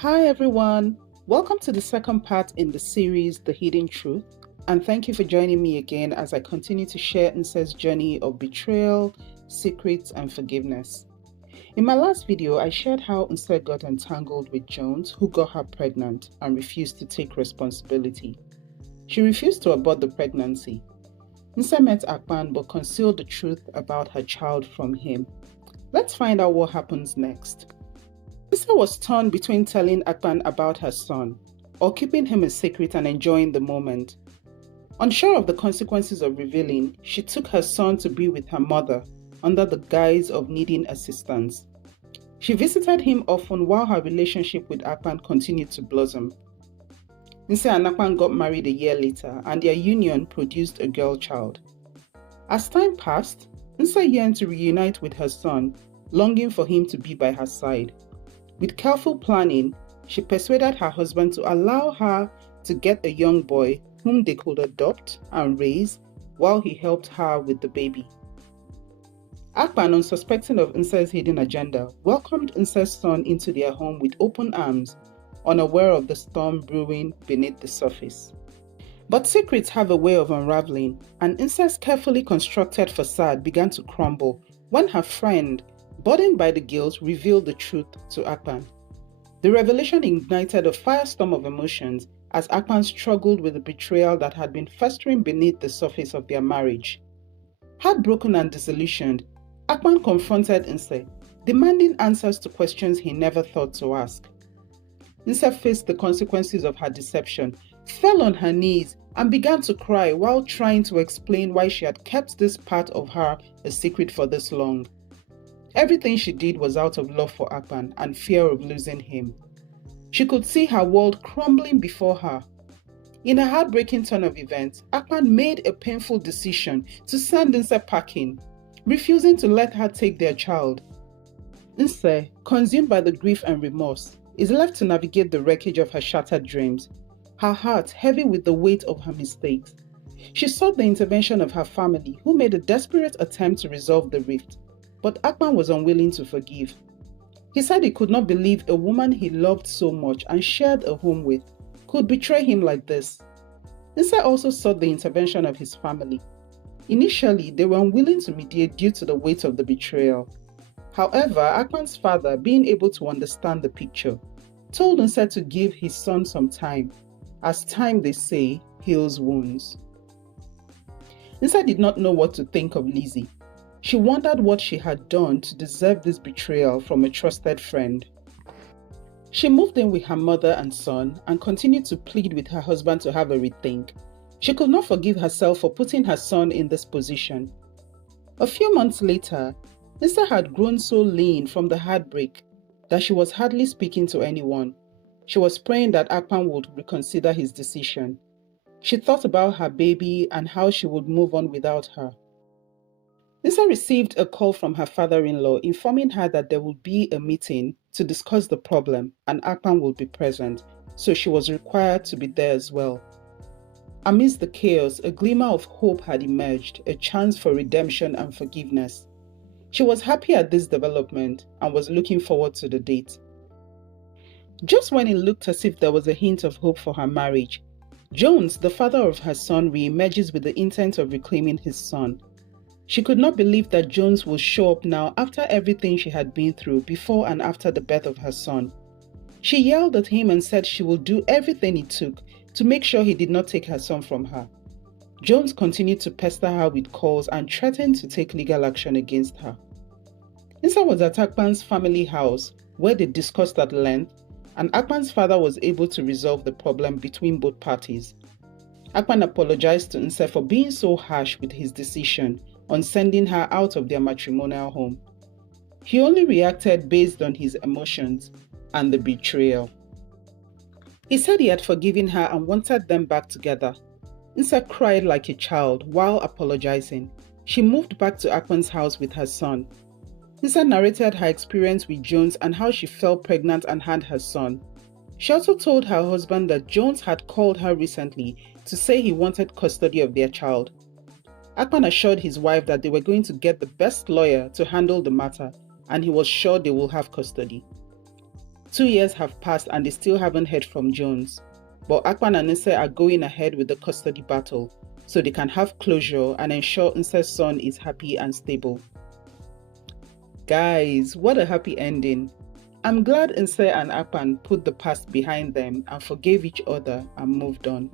Hi everyone, welcome to the second part in the series The Hidden Truth, and thank you for joining me again as I continue to share Nse's journey of betrayal, secrets, and forgiveness. In my last video, I shared how Nse got entangled with Jones, who got her pregnant and refused to take responsibility. She refused to abort the pregnancy. Nse met Akpan but concealed the truth about her child from him. Let's find out what happens next. Nse was torn between telling Akpan about her son or keeping him a secret and enjoying the moment. Unsure of the consequences of revealing, she took her son to be with her mother under the guise of needing assistance. She visited him often while her relationship with Akpan continued to blossom. Nse and Akpan got married a year later and their union produced a girl child. As time passed, Nse yearned to reunite with her son, longing for him to be by her side. With careful planning, she persuaded her husband to allow her to get a young boy whom they could adopt and raise while he helped her with the baby. Akpan, unsuspecting of Nse's hidden agenda, welcomed Nse's son into their home with open arms, unaware of the storm brewing beneath the surface. But secrets have a way of unraveling, and Nse's carefully constructed facade began to crumble when her friend, burdened by the guilt, revealed the truth to Akpan. The revelation ignited a firestorm of emotions as Akpan struggled with the betrayal that had been festering beneath the surface of their marriage. Heartbroken and disillusioned, Akpan confronted Nse, demanding answers to questions he never thought to ask. Nse faced the consequences of her deception, fell on her knees, and began to cry while trying to explain why she had kept this part of her a secret for this long. Everything she did was out of love for Akpan and fear of losing him. She could see her world crumbling before her. In a heartbreaking turn of events, Akpan made a painful decision to send Nse packing, refusing to let her take their child. Nse, consumed by the grief and remorse, is left to navigate the wreckage of her shattered dreams, her heart heavy with the weight of her mistakes. She sought the intervention of her family, who made a desperate attempt to resolve the rift, but Akpan was unwilling to forgive. He said he could not believe a woman he loved so much and shared a home with could betray him like this. Nse also sought the intervention of his family. Initially, they were unwilling to mediate due to the weight of the betrayal. However, Akpan's father, being able to understand the picture, told Nse to give his son some time, as time, they say, heals wounds. Nse did not know what to think of Lizzie. She wondered what she had done to deserve this betrayal from a trusted friend. She moved in with her mother and son and continued to plead with her husband to have a rethink. She could not forgive herself for putting her son in this position. A few months later, Nse had grown so lean from the heartbreak that she was hardly speaking to anyone. She was praying that Akpan would reconsider his decision. She thought about her baby and how she would move on without her. Nse received a call from her father-in-law informing her that there would be a meeting to discuss the problem and Akpan would be present, so she was required to be there as well. Amidst the chaos, a glimmer of hope had emerged, a chance for redemption and forgiveness. She was happy at this development and was looking forward to the date. Just when it looked as if there was a hint of hope for her marriage, Jones, the father of her son, re-emerges with the intent of reclaiming his son. She could not believe that Jones would show up now after everything she had been through before and after the birth of her son. She yelled at him and said she would do everything it took to make sure he did not take her son from her. Jones continued to pester her with calls and threatened to take legal action against her. Nse was at Akpan's family house where they discussed at length, and Akpan's father was able to resolve the problem between both parties. Akpan apologized to Nse for being so harsh with his decision on sending her out of their matrimonial home. He only reacted based on his emotions and the betrayal. He said he had forgiven her and wanted them back together. Nse cried like a child while apologizing. She moved back to Akpan's house with her son. Nse narrated her experience with Jones and how she fell pregnant and had her son. She also told her husband that Jones had called her recently to say he wanted custody of their child. Akpan assured his wife that they were going to get the best lawyer to handle the matter and he was sure they will have custody. 2 years have passed and they still haven't heard from Jones. But Akpan and Nse are going ahead with the custody battle so they can have closure and ensure Nse's son is happy and stable. Guys, what a happy ending. I'm glad Nse and Akpan put the past behind them and forgave each other and moved on.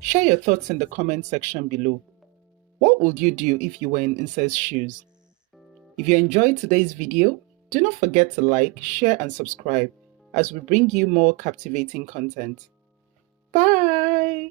Share your thoughts in the comment section below. What would you do if you were in Nse's shoes? If you enjoyed today's video, do not forget to like, share and subscribe as we bring you more captivating content. Bye!